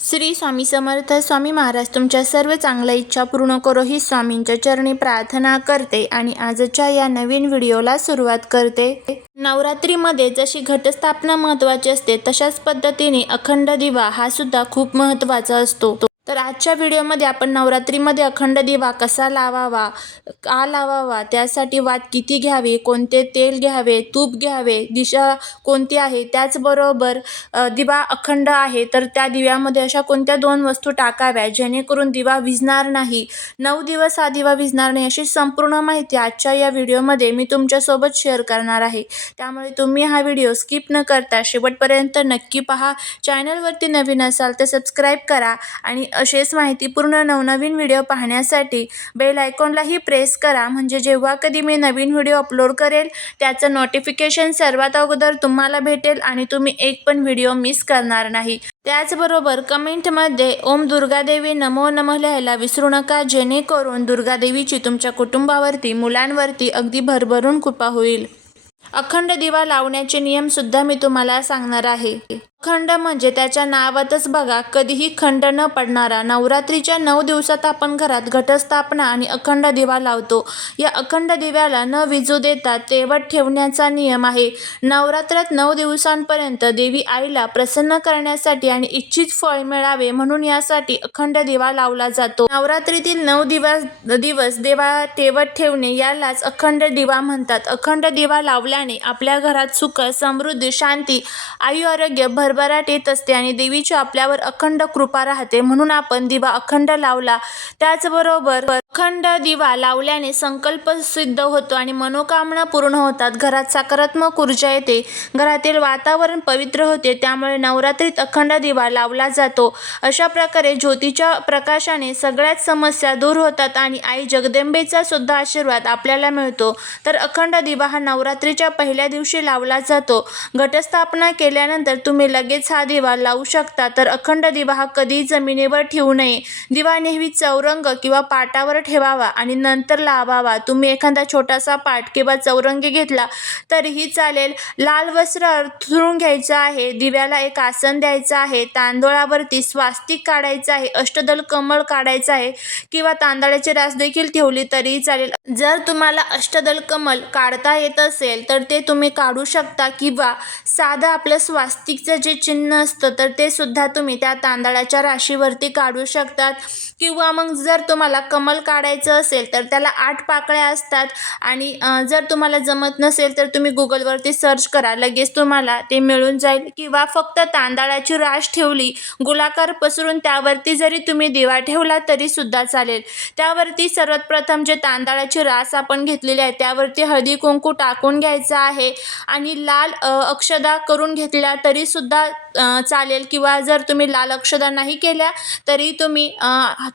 श्री स्वामी समर्थ स्वामी महाराज तुमच्या सर्व चांगल्या इच्छा पूर्ण करो ही स्वामींच्या चरणी प्रार्थना करते आणि आजच्या या नवीन व्हिडिओला सुरुवात करते. नवरात्रीमध्ये जशी घटस्थापना महत्त्वाची असते तशाच पद्धतीने अखंड दिवा हा सुद्धा खूप महत्त्वाचा असतो. तर आजच्या व्हिडिओमध्ये आपण नवरात्रीमध्ये अखंड दिवा कसा लावावा का लावावा त्यासाठी वात किती घ्यावी कोणते तेल घ्यावे तूप घ्यावे दिशा कोणती आहे त्याचबरोबर दिवा अखंड आहे तर त्या दिव्यामध्ये अशा कोणत्या दोन वस्तू टाकाव्या जेणेकरून दिवा विझणार नाही? नऊ दिवस हा दिवा विझणार नाही अशी संपूर्ण माहिती आजच्या या व्हिडिओमध्ये मी तुमच्यासोबत शेअर करणार आहे. त्यामुळे तुम्ही हा व्हिडिओ स्किप न करता शेवटपर्यंत नक्की पहा. चॅनलवरती नवीन असाल तर सबस्क्राईब करा आणि असेच माहितीपूर्ण नवनवीन व्हिडिओ पाहण्यासाठी बेल आयकॉनलाही प्रेस करा. म्हणजे जेव्हा कधी मी नवीन व्हिडिओ अपलोड करेल त्याचं नोटिफिकेशन सर्वात अगोदर तुम्हाला भेटेल आणि तुम्ही एक पण व्हिडिओ मिस करणार नाही. त्याचबरोबर कमेंटमध्ये ओम दुर्गादेवी नमो नम लिहायला विसरू नका. जेणेकरून दुर्गादेवीची तुमच्या कुटुंबावरती मुलांवरती अगदी भरभरून कृपा होईल. अखंड दिवा लावण्याचे नियमसुद्धा मी तुम्हाला सांगणार आहे. अखंड म्हणजे त्याच्या नावातच बघा कधीही खंड न पडणारा नवरात्रीच्या नऊ दिवसात आपण घरात घटस्थापना आणि अखंड दिवा लावतो. या अखंड दिव्याला न विजू देता तेवत ठेवण्याचा नियम आहे. नवरात्रात नऊ दिवसांपर्यंत देवी आईला प्रसन्न करण्यासाठी आणि इच्छित फळ मिळावे म्हणून यासाठी अखंड दिवा लावला जातो. नवरात्रीतील नऊ दिवस दिवस देवा तेवत ठेवणे यालाच अखंड दिवा म्हणतात. अखंड दिवा लावल्याने आपल्या घरात सुख समृद्धी शांती आयु आरोग्य भरभराट येत असते आणि देवीची आपल्यावर अखंड कृपा राहते. म्हणून आपण दिवा अखंड लावला. त्याचबरोबर अखंड दिवा लावल्याने संकल्प सिद्ध होतो आणि मनोकामना पूर्ण होतात. घरात सकारात्मक ऊर्जा येते. घरातील वातावरण पवित्र होते. त्यामुळे नवरात्रीत अखंड दिवा लावला जातो. अशा प्रकारे ज्योतीच्या प्रकाशाने सगळ्याच समस्या दूर होतात आणि आई जगदंबेचा सुद्धा आशीर्वाद आपल्याला मिळतो. तर अखंड दिवा हा नवरात्रीच्या पहिल्या दिवशी लावला जातो. घटस्थापना केल्यानंतर तुम्ही लगेच हा दिवा लावू शकता तर अखंड दिवा हा कधी जमिनीवर ठेवू नये. दिवा नेहमी चौरंग किंवा पाटावर ठेवावा आणि नंतर लावावा. तुम्ही एखादा छोटासा पाट किंवा चौरंगी घेतला तरीही चालेल. लाल वस्त्र अर्थरून घ्यायचं आहे दिव्याला एक आसन द्यायचं आहे तांदूळावरती स्वास्तिक काढायचं आहे अष्टदल कमळ काढायचं आहे किंवा तांदळाची रास देखील ठेवली तरीही चालेल. जर तुम्हाला अष्टदल कमल काढता येत असेल तर ते तुम्ही काढू शकता किंवा साधं आपलं स्वास्तिकचं जे चिन्ह असतं तर ते सुद्धा तुम्ही त्या तांदळाच्या राशीवरती काढू शकतात. किंवा मग जर तुम्हाला कमल काढायचं असेल तर त्याला आठ पाकळ्या असतात. आणि जर तुम्हाला जमत नसेल तर तुम्ही गुगलवरती सर्च करा. लगेच तुम्हाला ते मिळून जाईल. किंवा फक्त तांदळाची राश ठेवली गोलाकार पसरून त्यावरती जरी तुम्ही दिवा ठेवला तरी सुद्धा चालेल. त्यावरती सर्वात प्रथम जे तांदळाची रास आपण घेतलेली आहे त्यावरती हळदी कुंकू टाकून घ्यायचं आहे. आणि लाल अक्षदा करून घेतल्या तरी सुद्धा चालेल किंवा जर तुम्ही लाल अक्षदा नाही केल्या तरी तुम्ही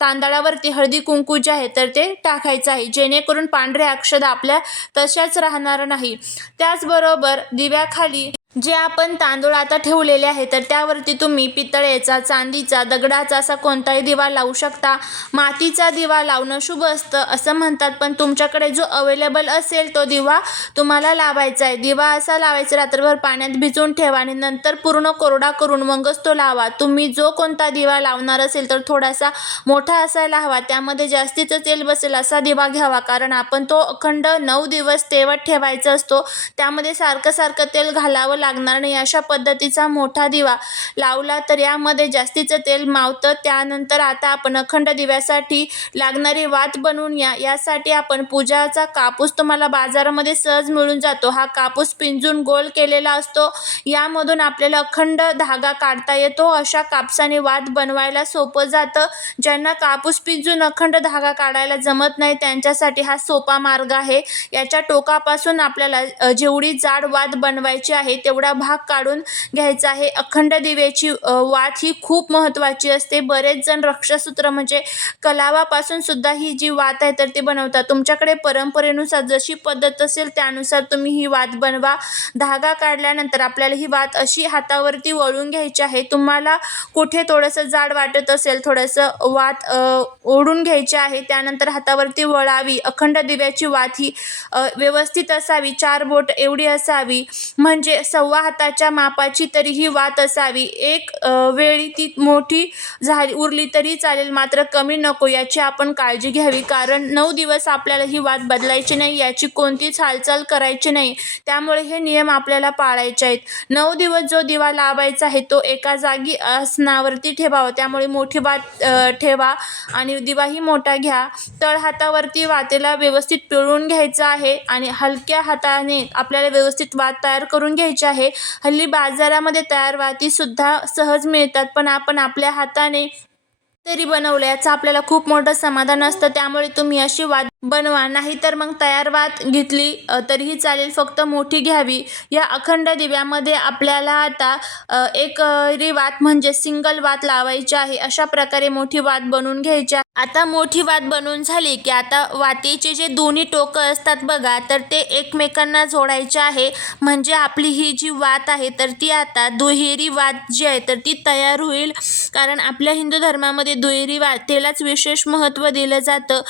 तांदळावरती हळदी कुंकू जे आहे तर ते टाकायचं आहे. जेणेकरून पांढऱ्या अक्षदा आपल्या तशाच राहणार नाही. त्याचबरोबर दिव्याखाली जे आपण तांदूळ आता ठेवलेले आहे तर त्यावरती तुम्ही पितळेचा चांदीचा दगडाचा असा कोणताही दिवा लावू शकता. मातीचा दिवा लावणं शुभ असतं असं म्हणतात. पण तुमच्याकडे जो अवेलेबल असेल तो दिवा तुम्हाला लावायचा आहे. दिवा असा लावायचा रात्रभर पाण्यात भिजवून ठेवा आणि नंतर पूर्ण कोरडा करून मगच तो लावा. तुम्ही जो कोणता दिवा लावणार असेल तर थोडासा मोठा असायला हवा. त्यामध्ये जास्तीचं तेल बसेल असा दिवा घ्यावा. कारण आपण तो अखंड नऊ दिवस तेवत ठेवायचा असतो. त्यामध्ये सारखं सारखं तेल घालावं लागणार नाही. अशा पद्धतीचा मोठा दिवा लावला तर यामध्ये जास्तीचं तेल मावतं. त्यानंतर आता आपण अखंड दिव्यासाठी लागणारी वात बनवून या. यासाठी आपण पूजाचा कापूस तुम्हाला बाजारामध्ये सहज मिळून जातो. हा कापूस पिंजून गोल केलेला असतो. यामधून आपल्याला अखंड धागा काढता येतो. अशा कापसाने वात बनवायला सोपं जातं. ज्यांना कापूस पिंजून अखंड धागा काढायला जमत नाही त्यांच्यासाठी हा सोपा मार्ग आहे. याच्या टोकापासून आपल्याला जेवढी जाड वात बनवायची आहे तेवढा भाग काढून घ्यायचा आहे. अखंड दिव्याची वात ही खूप महत्त्वाची असते. बरेच जण रक्षासूत्र म्हणजे कलावापासून सुद्धा ही जी वात आहे तर ती बनवतात. तुमच्याकडे परंपरेनुसार जशी पद्धत असेल त्यानुसार तुम्ही ही वात बनवा. धागा काढल्यानंतर आपल्याला ही वात अशी हातावरती वळून घ्यायची आहे. तुम्हाला कुठे थोडंसं जाड वाटत असेल थोडंसं वात ओढून घ्यायची आहे त्यानंतर हातावरती वळावी. अखंड दिव्याची वात ही व्यवस्थित असावी. चार बोट एवढी असावी. म्हणजे सव्वा हाताच्या मापाची तरीही वात असावी. एक वेळी ती मोठी झाली उरली तरी चालेल मात्र कमी नको याची आपण काळजी घ्यावी. कारण नऊ दिवस आपल्याला ही वात बदलायची नाही याची कोणतीच हालचाल करायची नाही. त्यामुळे हे नियम आपल्याला पाळायचे आहेत. नऊ दिवस जो दिवा लावायचा आहे तो एका जागी आसनावरती ठेवावा. त्यामुळे मोठी वात ठेवा आणि दिवाही मोठा घ्या. तळ हातावरती वातेला व्यवस्थित पिळून घ्यायचं आहे आणि हलक्या हाताने आपल्याला व्यवस्थित वात तयार करून घ्यायची आहे. हल्ली बाजारामध्ये तयार वाती सुद्धा सहज मिळतात पण आपण आपल्या हाताने तरी बनवलं. याचं आपल्याला खूप मोठं समाधान असतं. त्यामुळे तुम्ही अशी वात बनवा. नाहीतर मग तयार वात घेतली तरीही चालेल. फक्त मोठी घ्यावी. या अखंड दिव्यामध्ये आपल्याला आता एक री वात म्हणजे सिंगल वात लावायची आहे. अशा प्रकारे मोठी वात बनवून घ्यायची आहे. आता मोठी वात बनवून झाली की आता वातीचे जे दोन्ही टोकं असतात बघा तर ते एकमेकांना जोडायचे आहे. म्हणजे आपली ही जी वात आहे तर ती आता दुहेरी वात जी आहे तर ती तयार होईल. कारण आपल्या हिंदू धर्मामध्ये दुहेरी वातेलाच विशेष महत्त्व दिलं जातं.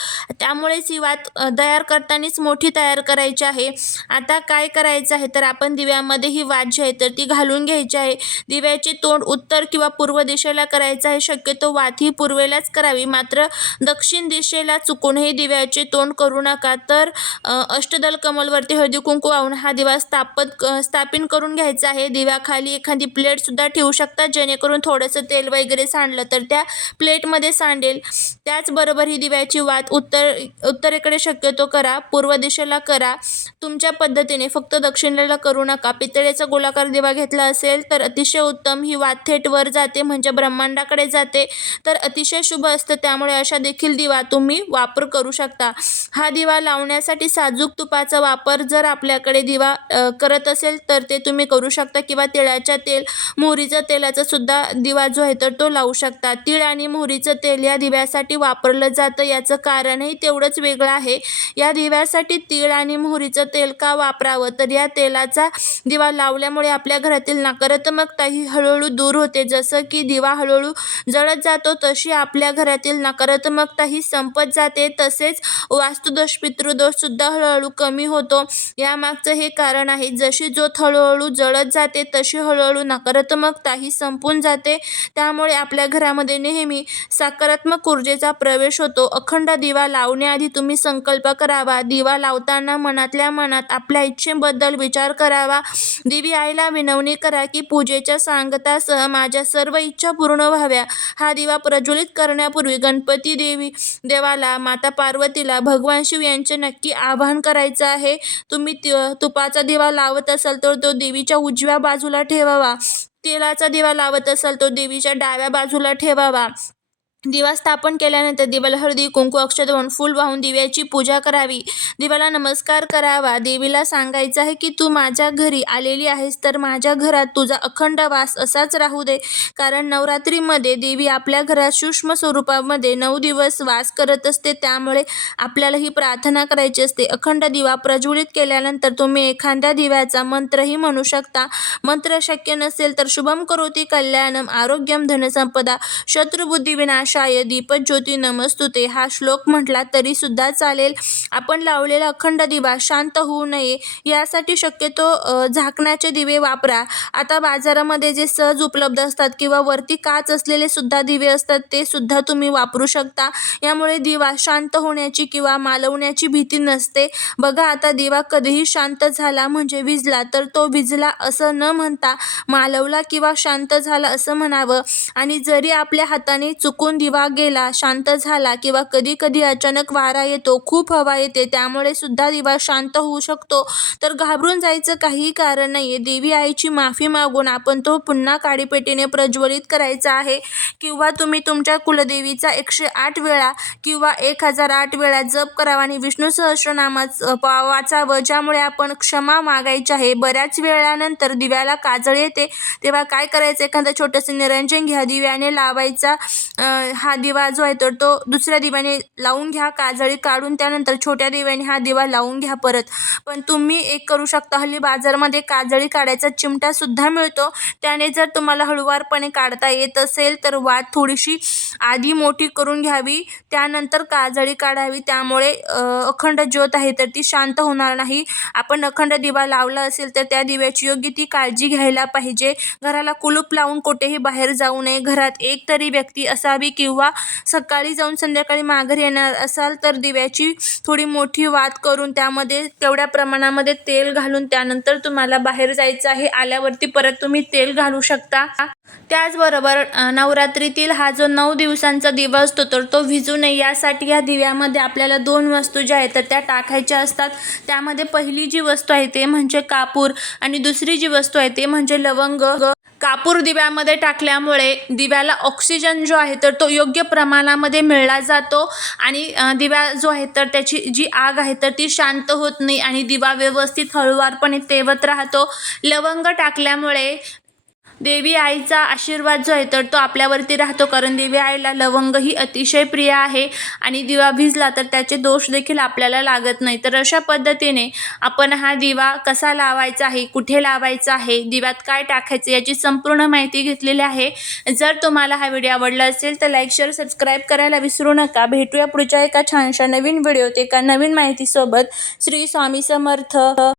त्यामुळेच ही वात तयार करतानाच मोठी तयार करायची आहे. आता काय करायचं आहे? तर आपण दिव्यामध्ये ही वात जी आहे तर ती घालून घ्यायची आहे. दिव्याचे तोंड उत्तर किंवा पूर्व दिशेला करायचं आहे. शक्यतो वात ही पूर्वेलाच करावी. मात्र दक्षिण दिशेला चुकूनही दिव्याचे तोंड करू नका. तर अष्टदल कमलवरती हळदी कुंकू वाहून हा दिवा स्थापत स्थापित करून घ्यायचा आहे. दिव्याखाली एखादी प्लेटसुद्धा ठेवू शकता. जेणेकरून थोडंसं तेल वगैरे सांडलं तर त्या प्लेट प्लेटमध्ये सांडेल. त्याचबरोबर ही दिव्याची वात उत्तर उत्तरेकडे शक्यतो करा पूर्व दिशेला करा. तुमच्या पद्धतीने फक्त दक्षिणेला करू नका. पितळेचा गोलाकार दिवा घेतला असेल तर अतिशय उत्तम. ही वात थेट वर जाते म्हणजे ब्रह्मांडाकडे जाते. तर अतिशय शुभ असतं. त्यामुळे अशा देखील दिवा तुम्ही वापर करू शकता. हा दिवा लावण्यासाठी साजूक तुपाचा वापर जर आपल्याकडे दिवा करत असेल तर ते तुम्ही करू शकता. किंवा तिळाच्या तेल मोहरीच्या तेलाचा सुद्धा दिवा जो आहे तर तो लावू शकता. तीळ आणि मोहरीचं तेल या दिव्यासाठी वापरलं जातं. याचं कारणही तेवढंच वेगळं आहे. या दिव्यासाठी तीळ आणि मोहरीचं तेल का वापरावं? तर या तेलाचा दिवा लावल्यामुळे आपल्या घरातील नकारात्मकता ही हळूहळू दूर होते. जसं की दिवा हळूहळू जळत जातो तशी आपल्या घरातील नकारात्मकता ही संपत जाते. तसेच वास्तुदोष पितृदोषसुद्धा हळूहळू कमी होतो. यामागचं हे कारण आहे जशी ज्योत हळूहळू जळत जाते तशी हळूहळू नकारात्मकता ही संपून जाते. त्यामुळे आपल्या घरामध्ये नेहमी सकारात्मक ऊर्जेचा प्रवेश होतो. अखंड दिवा लावण्याआधी तुम्ही संकल्प करावा. दिवा लावताना मनातल्या मनात आपल्या इच्छेबद्दल विचार करावा. देवी आईला विनवणी करा की पूजेच्या सांगतासह माझ्या सर्व इच्छा पूर्ण व्हाव्या. हा दिवा प्रज्वलित करण्यापूर्वी गणपती देवी देवाला माता पार्वतीला भगवान शिव यांचे नक्की आवाहन करायचं आहे. तुम्ही त- तुपाचा दिवा लावत असाल तर तो देवीच्या उजव्या बाजूला ठेवावा. तेलाचा दिवा लावत असाल तो देवीच्या डाव्या बाजूला ठेवावा. दिवा स्थापन केल्यानंतर दिवाला हळदी कुंकू अक्षत वाहून फूल वाहून दिव्याची पूजा करावी. दिवाला नमस्कार करावा. देवीला सांगायचं आहे की तू माझ्या घरी आलेली आहेस तर माझ्या घरात तुझा अखंड वास असाच राहू दे. कारण नवरात्रीमध्ये देवी आपल्या घरात सूक्ष्म स्वरूपामध्ये नऊ दिवस वास करत असते. त्यामुळे आपल्याला ही प्रार्थना करायची असते. अखंड दिवा प्रज्वलित केल्यानंतर तुम्ही एखाद्या दिव्याचा मंत्रही म्हणू शकता. मंत्र शक्य नसेल तर शुभम करोती कल्याणम आरोग्यम धनसंपदा शत्रुबुद्धी आशाय दीपज्योती नमस्तुते. हा श्लोक म्हटला तरी सुद्धा चालेल. आपण लावलेला अखंड दिवा शांत होऊ नये यासाठी शक्यतो झाकण्याचे दिवे वापरा. आता बाजारामध्ये जे सहज उपलब्ध असतात किंवा वरती काच असलेले सुद्धा दिवे असतात ते सुद्धा तुम्ही वापरू शकता. यामुळे दिवा शांत होण्याची किंवा मालवण्याची भीती नसते. बघा आता दिवा कधीही शांत झाला म्हणजे विजला तर तो विजला असं न म्हणता मालवला किंवा शांत झाला असं म्हणावं. आणि जरी आपल्या हाताने चुकून दिवा गेला शांत झाला किंवा कधी कधी अचानक वारा येतो खूप हवा येते त्यामुळे सुद्धा दिवा शांत होऊ शकतो. तर घाबरून जायचं काही कारण नाही आहे देवी आईची माफी मागून आपण तो पुन्हा काडीपेटीने प्रज्वलित करायचा आहे. किंवा तुम्ही तुमच्या कुलदेवीचा एकशे आठ वेळा किंवा एक हजार आठ वेळा जप करावा आणि विष्णू सहस्रनामाचं पा- वाचावं ज्यामुळे आपण क्षमा मागायची आहे. बऱ्याच वेळानंतर दिव्याला काजळ येते. तेव्हा काय करायचं? एखादं छोटंसं निरंजन घ्या. दिव्याने लावायचा हा दिवा जो आहे तर तो दुसऱ्या दिव्याने लावून घ्या. काजळी काढून त्यानंतर छोट्या दिव्याने हा दिवा लावून घ्या परत. पण तुम्ही एक करू शकता हल्ली बाजारमध्ये काजळी काढायचा चिमटासुद्धा मिळतो. त्याने जर तुम्हाला हळूवारपणे काढता येत असेल तर वात थोडीशी आधी मोठी करून घ्यावी. त्यानंतर काजळी काढावी. त्यामुळे अखंड ज्योत आहे तर ती शांत होणार नाही. आपण अखंड दिवा लावला असेल तर त्या दिव्याची योग्य ती काळजी घ्यायला पाहिजे. घराला कुलूप लावून कुठेही बाहेर जाऊ नये. घरात एक तरी व्यक्ती असावी किंवा सकाळी जाऊन संध्याकाळी माघारी येणार असाल तर दिव्याची थोडी मोठी वात करून त्यामध्ये तेवढ्या प्रमाणामध्ये तेल घालून त्यानंतर तुम्हाला बाहेर जायचं आहे. आल्यावरती परत तुम्ही तेल घालू शकता. त्याचबरोबर नवरात्रीतील हा जो नऊ दिवसांचा दिवा असतो तर तो भिजू नये. यासाठी या दिव्यामध्ये आपल्याला दोन वस्तू ज्या आहेत तर त्या टाकायच्या असतात. त्यामध्ये पहिली जी वस्तू आहे ते म्हणजे कापूर आणि दुसरी जी वस्तू आहे ते म्हणजे लवंग. कापूर दिव्यामध्ये टाकल्यामुळे दिव्याला ऑक्सिजन जो आहे तर तो योग्य प्रमाणामध्ये मिळला जातो. आणि दिवा दिव्या जो आहे तर त्याची जी आग आहे तर ती शांत होत नाही आणि दिवा व्यवस्थित हळूवारपणे तेवत राहतो. लवंग टाकल्यामुळे देवी आईचा आशीर्वाद जो आहे तर तो आपल्यावरती राहतो. कारण देवी आईला लवंग ही अतिशय प्रिय आहे आणि दिवा भिजला तर त्याचे दोष देखील आपल्याला लागत नाही. तर अशा पद्धतीने आपण हा दिवा कसा लावायचा आहे कुठे लावायचा आहे दिव्यात काय टाकायचं याची संपूर्ण माहिती घेतलेली आहे. जर तुम्हाला हा व्हिडिओ आवडला असेल तर लाईक शेअर सबस्क्राईब करायला विसरू नका. भेटूया पुढच्या एका छानशा नवीन व्हिडिओत एका नवीन माहितीसोबत. श्री स्वामी समर्थ.